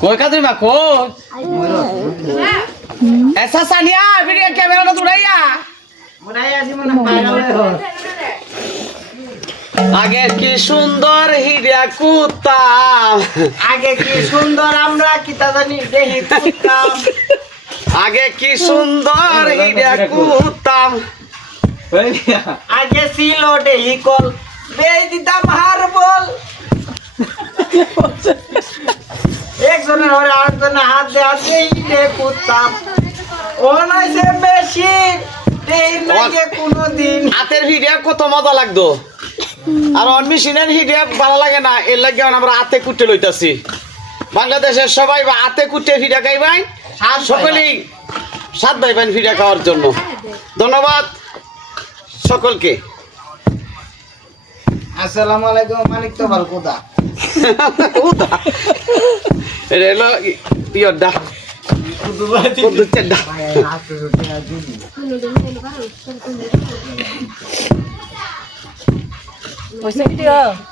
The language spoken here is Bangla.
কই কাদের মা কো ऐसा सानिया वीडियो कैमरा ना उड़ाइया জীবনে পাগল হয়ে আগে কি সুন্দর হিরিয়া কুতাম আগে কি সুন্দর আমরা কিতা জানি দেহি কুতাম আগে কি সুন্দর হিরিয়া কুতাম আগে ছিল দেহি কল দেই দিতাম হার বল একজনের হরে আরেকজনের হাত দেই দে কুতাম ও নাইছে বেশি দেই নাকি কোনদিন হাতের ভিডিও কত মজা লাগতো আর অন মেশিনের ভিডিও ভালো লাগে না এর লাগে আমরা হাতে কুটে লইতাছি বাংলাদেশের সবাই হাতে কুটে ভিডিও খাইবাই সকলেই সাত ভাই বোন ভিডিও খাওয়ার জন্য ধন্যবাদ সকলকে আসসালামু আলাইকুম মালিক তো ভালো কোদা এটা হলো ইয়দা কুদু চেড্ডা Ôi, xích chưa?